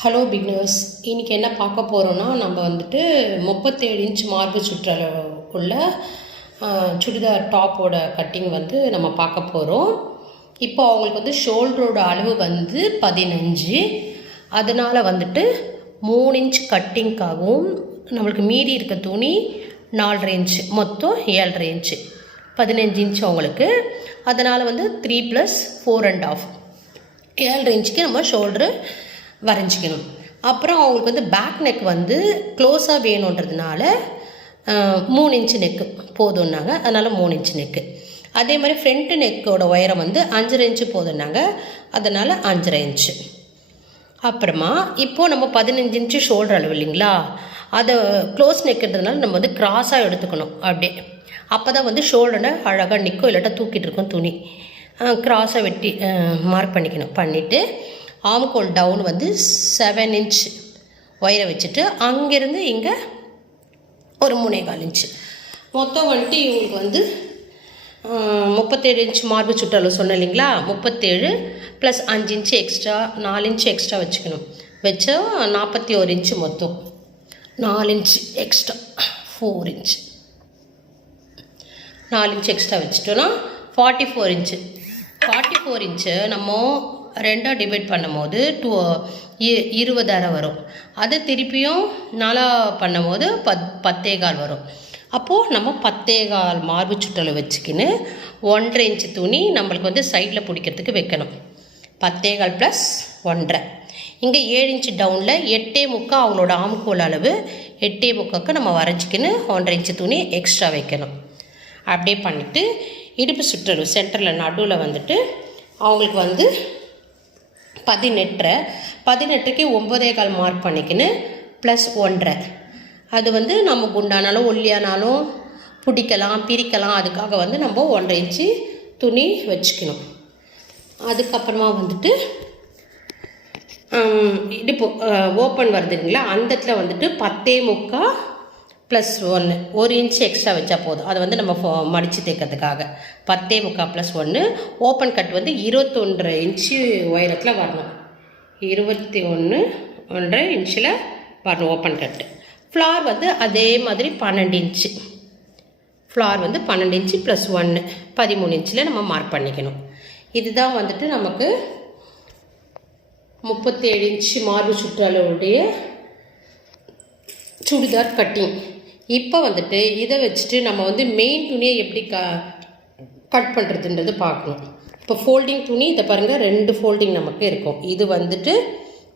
Hello beginners, இன்றைக்கி என்ன பார்க்க போகிறோன்னா, நம்ம வந்துட்டு 37 இன்ச் மார்பு சுற்றளவுக்குள்ள சுடிதார் டாப்போட கட்டிங் வந்து நம்ம பார்க்க போகிறோம். இப்போ அவங்களுக்கு வந்து ஷோல்டரோட அளவு வந்து 15, அதனால் வந்துட்டு 3 இன்ச் கட்டிங்காகவும் நம்மளுக்கு மீதி இருக்க துணி 4.5 இன்ச், மொத்தம் 7.5 இன்ச்சு, 15 இன்ச் அவங்களுக்கு. அதனால் வந்து 3 + 4.5 7.5 இன்ச்சுக்கு நம்ம ஷோல்டரு வரைஞ்சிக்கணும். அப்புறம் அவங்களுக்கு வந்து பேக் நெக் வந்து க்ளோஸாக வேணுன்றதுனால 3 இன்ச்சு நெக்கு போதும்னாங்க, அதனால் 3 இன்ச்சு நெக்கு. அதே மாதிரி ஃப்ரண்ட்டு நெக்கோட உயரம் வந்து 5.5 இன்ச்சு போதும்னாங்க, அதனால் 5.5 இன்ச்சு. அப்புறமா இப்போது நம்ம 15 இன்ச்சு ஷோல்டர் அளவு இல்லைங்களா, அதை க்ளோஸ் நெக்குன்றதுனால நம்ம வந்து க்ராஸாக எடுத்துக்கணும். அப்படியே அப்போ தான் வந்து ஷோல்டரை அழகாக நிற்கும், இல்லாட்டா தூக்கிட்டு இருக்கும் துணி. க்ராஸாக வெட்டி மார்க் பண்ணிக்கணும். பண்ணிவிட்டு ஆம்கோல் டவுன் வந்து 7 இன்ச் ஒயரை வச்சுட்டு அங்கேருந்து இங்கே ஒரு 3.25 இன்ச்சு, மொத்தம் வந்துட்டு இவங்களுக்கு வந்து 37 இன்ச் மார்பு சுற்றளவு சொன்னேன் இல்லைங்களா. 37 + 5 இன்ச்சு எக்ஸ்ட்ரா, 4 இன்ச்சு எக்ஸ்ட்ரா வச்சுக்கணும். வச்சா 41 இன்ச்சு, மொத்தம் 4 inch extra 4 inch, 4 inch extra வச்சுட்டோன்னா 44 இன்ச்சு. 44 இன்ச்சு நம்ம 2ஆக டிவைட் பண்ணும் போது 20 வரும். அதை திருப்பியும் 4ஆக பண்ணும் போது 10.25 வரும். அப்போது நம்ம 10.25 மார்பு சுற்றளவு வச்சுக்கின்னு 1.5 இன்ச்சு துணி நம்மளுக்கு வந்து சைடில் பிடிக்கிறதுக்கு வைக்கணும். 10.25 + 1.5. இங்கே 7 இன்ச்சு டவுனில் 8.25 அவங்களோட ஆம்கோல் அளவு, 8.25க்கு நம்ம வரைஞ்சிக்கின்னு 1.5 இன்ச்சு துணி எக்ஸ்ட்ரா வைக்கணும். அப்படியே பண்ணிவிட்டு இடுப்பு சுற்றளவு சென்டரில் நடுவில் வந்துட்டு அவங்களுக்கு வந்து 18க்கு 9.25 மார்க் பண்ணிக்கின்னு +1.5. அது வந்து நம்ம குண்டானாலும் ஒல்லியானாலும் பிடிக்கலாம், பிரிக்கலாம். அதுக்காக வந்து நம்ம 1.5 இன்ச்சு துணி வச்சுக்கணும். அதுக்கப்புறமா வந்துட்டு இடுப்பு ஓப்பன் வருதுங்களா, அந்த இடத்துல வந்துட்டு 10.25 + 1 இன்ச்சு எக்ஸ்ட்ரா வச்சா போதும். அதை வந்து நம்ம மடித்து தைக்கிறதுக்காக 10.25 + 1. ஓப்பன் கட் வந்து 21.5 இன்ச்சு உயரத்தில் வரணும். 21.5 இன்ச்சில் வரணும் ஓப்பன் கட்டு. ஃப்ளார் வந்து அதே மாதிரி 12 இன்ச்சு. ஃப்ளார் வந்து 12 இன்ச்சு + 1 13 இன்ச்சில் நம்ம மார்க் பண்ணிக்கணும். இதுதான் வந்துட்டு நமக்கு 37 இன்ச்சு மார்பு சுற்றளவுடைய சுடிதார் கட்டிங். இப்போ வந்துட்டு இதை வச்சுட்டு நம்ம வந்து மெயின் துணியை எப்படி கட் பண்ணுறதுன்றது பார்க்கணும். இப்போ ஃபோல்டிங் துணி இதை பாருங்கள், 2 ஃபோல்டிங் நமக்கு இருக்கும். இது வந்துட்டு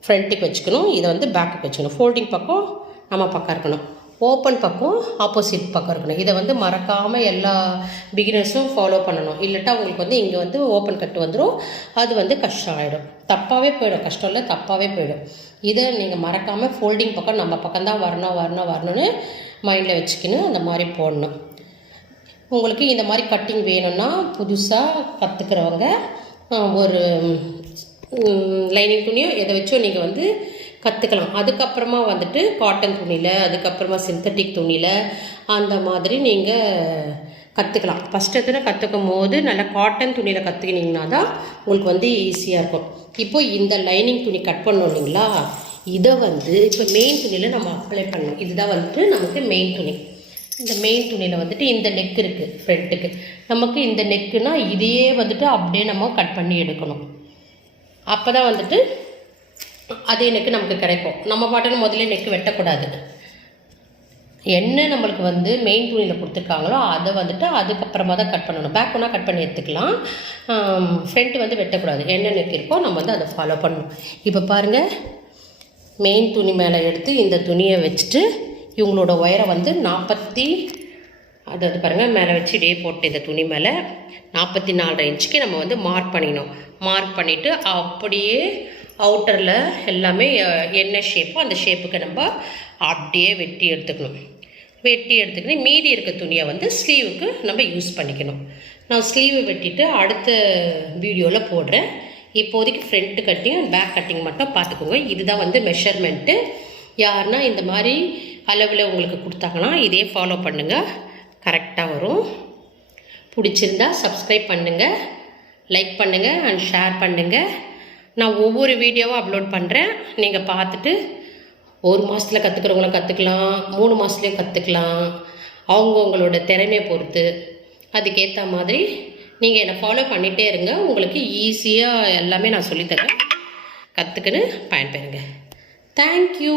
ஃப்ரண்ட்டுக்கு வச்சுக்கணும், இதை வந்து பேக்குக்கு வச்சுக்கணும். ஃபோல்டிங் பக்கம் நம்ம பக்கம் இருக்கணும், ஓப்பன் பக்கம் ஆப்போசிட் பக்கம் இருக்கணும். இதை வந்து மறக்காமல் எல்லா பிகினர்ஸும் ஃபாலோ பண்ணணும். இல்லட்டா அவங்களுக்கு வந்து இங்கே வந்து ஓப்பன் கட்டு வந்துடும், அது வந்து கஷ்டம் ஆகிடும். தப்பாகவே போயிடும், கஷ்டம் இல்லை, தப்பாகவே போயிடும். இதை நீங்கள் மறக்காமல் ஃபோல்டிங் பக்கம் நம்ம பக்கம்தான் வரணும்னு மைண்டில் வச்சுக்கின்னு அந்த மாதிரி போடணும். உங்களுக்கு இந்த மாதிரி கட்டிங் வேணும்னா புதுசாக கற்றுக்கிறவங்க ஒரு லைனிங் துணியோ எதை வச்சோ நீங்கள் வந்து கற்றுக்கலாம். அதுக்கப்புறமா வந்துட்டு காட்டன் துணியில், அதுக்கப்புறமா சிந்தட்டிக் துணியில் அந்த மாதிரி நீங்கள் கற்றுக்கலாம். ஃபஸ்ட்டு கற்றுக்கும் போது நல்லா காட்டன் துணியில் கற்றுக்கினீங்கன்னா தான் உங்களுக்கு வந்து ஈஸியாக இருக்கும். இப்போது இந்த லைனிங் துணி கட் பண்ணோம் இல்லைங்களா, இதை வந்து இப்போ மெயின் துணியில் நம்ம அப்ளை பண்ணணும். இதுதான் வந்துட்டு நமக்கு மெயின் துணி. இந்த மெயின் துணியில் வந்துட்டு இந்த நெக் இருக்குது ஃப்ரண்ட்டுக்கு. நமக்கு இந்த நெக்குனா இதையே வந்துட்டு அப்படியே நம்ம கட் பண்ணி எடுக்கணும். அப்போ தான் வந்துட்டு அதே நெக்கு நமக்கு கிடைக்கும். நம்ம பாட்டுன்னு முதல்ல நெக்கு வெட்டக்கூடாது. என்ன நம்மளுக்கு வந்து மெயின் துணியில் கொடுத்துருக்காங்களோ அதை வந்துட்டு அதுக்கப்புறமா தான் கட் பண்ணணும். பேக் ஒன்றா கட் பண்ணி எடுத்துக்கலாம், ஃப்ரண்ட் வந்து வெட்டக்கூடாது. என்ன நெக் இருக்கோ நம்ம வந்து அதை ஃபாலோ பண்ணணும். இப்போ பாருங்கள், மெயின் துணி மேலே எடுத்து இந்த துணியை வச்சுட்டு இவங்களோட உயரம் வந்து 40, அதாவது பாருங்கள் மேலே வச்சு டே போட்டு இந்த துணி மேலே 44.5 இன்ச்சுக்கு நம்ம வந்து மார்க் பண்ணிக்கணும். மார்க் பண்ணிவிட்டு அப்படியே அவுட்டரில் எல்லாமே என்ன ஷேப்போ அந்த ஷேப்புக்கு நம்ம அப்படியே வெட்டி எடுத்துக்கணும். மீதி இருக்க துணியை வந்து ஸ்லீவுக்கு நம்ம யூஸ் பண்ணிக்கணும். நான் ஸ்லீவை வெட்டிட்டு அடுத்த வீடியோவில் போடுறேன். இப்போதைக்கு ஃப்ரண்ட் கட்டிங் பேக் கட்டிங் மட்டும் பார்த்துக்கோங்க. இதுதான் வந்து மெஷர்மெண்ட்டு. யாருன்னா இந்த மாதிரி அளவில் உங்களுக்கு கொடுத்தாங்கன்னா இதே ஃபாலோ பண்ணுங்கள், கரெக்டாக வரும். பிடிச்சிருந்தா சப்ஸ்கிரைப் பண்ணுங்கள், லைக் பண்ணுங்கள் அண்ட் ஷேர் பண்ணுங்கள். நான் ஒவ்வொரு வீடியோவாக அப்லோட் பண்ணுறேன். நீங்கள் பார்த்துட்டு 1 மாதத்தில் கற்றுக்கிறவங்களும் கற்றுக்கலாம், 3 மாதத்துலேயும் கற்றுக்கலாம். அவங்கவுங்களோட திறமையை பொறுத்து அதுக்கேற்ற மாதிரி நீங்கள் என்னை ஃபாலோ பண்ணிகிட்டே இருங்க. உங்களுக்கு ஈஸியாக எல்லாமே நான் சொல்லித்தரேன். கற்றுக்குன்னு பயன்பெறுங்க. தேங்க்யூ.